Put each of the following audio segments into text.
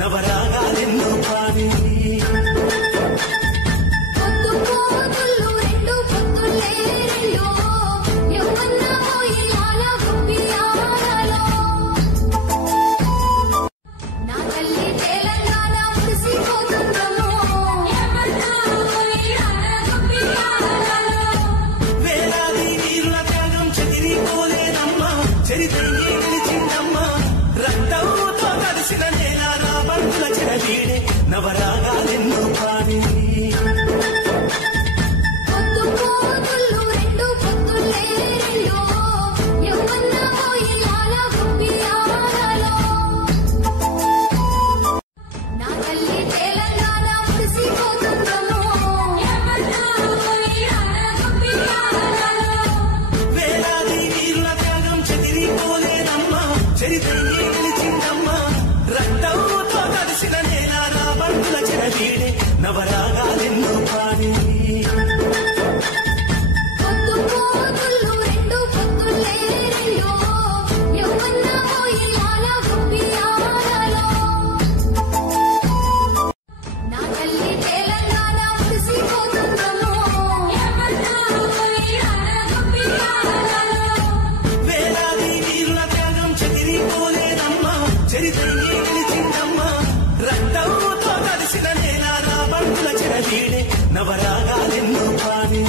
నవరాగాలెన్నో పాడి నవరాగాలెన్నో పాడి వేలాది వీరుల త్యాగం చెదిరిపోలేదమ్మా చరిత్రయే గెలిచిందమ్మా రక్తంతో కలిసిన నేల రాబంటుల చెరవీడే నవరాగాలెన్నో పాడి వేలాది వీరుల త్యాగం చెదిరిపోలేదమ్మా చరిత్రయే గెలిచిందమ్మా రక్తంతో కలిసిన నేల రాబంటుల చెరవీడే నవరాగాలెన్నో పాడి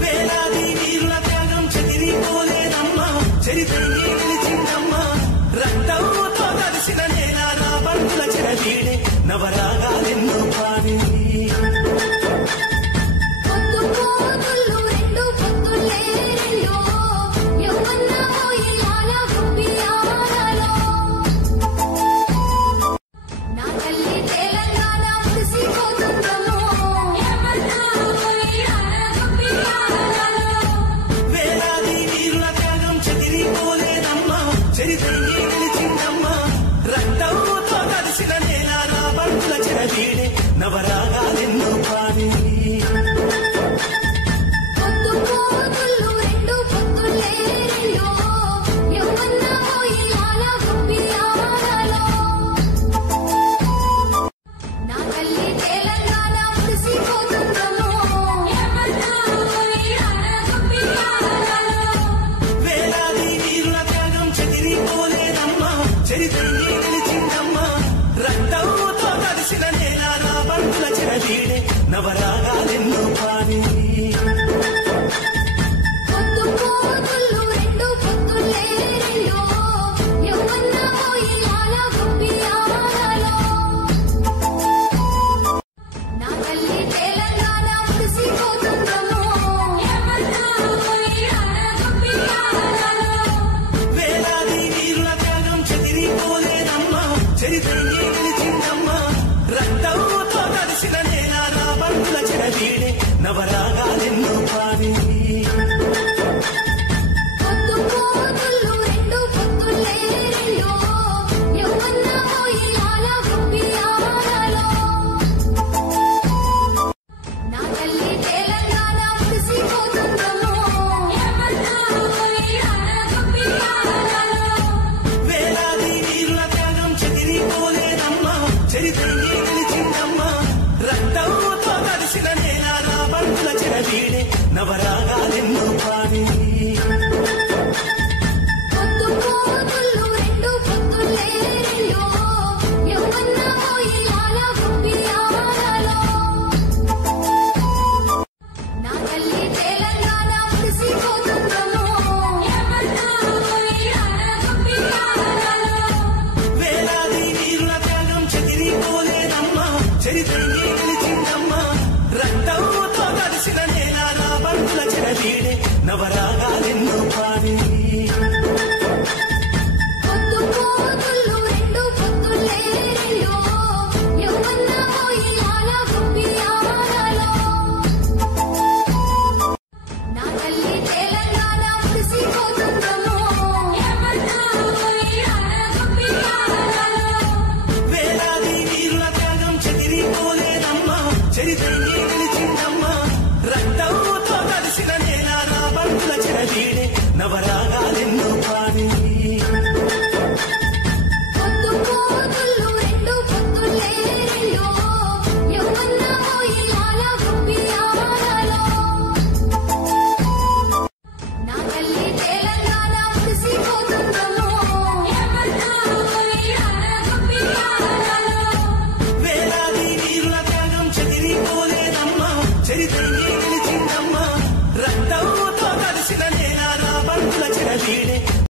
వేలాది వీరుల త్యాగం చెదిరిపోలేదమ్మా చరిత్రయే గెలిచిందమ్మా రక్తంతో కలిసిన నేల రాబంటుల చెరవీడే నవరాగాలెన్నో పాడి వేలాది వీరుల త్యాగం చెదిరిపోలేదమ్మా చరిత్రయే గెలిచిందమ్మా రక్తంతో కలిసిన నేల రాబంటుల చెరవీడే నవరాగాలెన్నో పాడి వేలాది వీరుల త్యాగం చెదిరిపోలేదమ్మా చరిత్రయే గెలిచిందమ్మా రక్తంతో కలిసిన నేల రాబంటుల చెరవీడే నవరాగాలెన్నో పాడి వేలాది వీరుల త్యాగం చెదిరిపోలేదమ్మా చరిత్రయే గెలిచిందమ్మా రక్తంతో కలిసిన నేల రాబంటుల చెరవీడే నవరాగాలెన్నో పాడి వేలాది వీరుల త్యాగం చెదిరిపోలేదమ్మా చరిత్రయే గెలిచిందమ్మా రక్తంతో కలిసిన నేల రాబంటుల చెరవీడే నవరాగాలెన్నో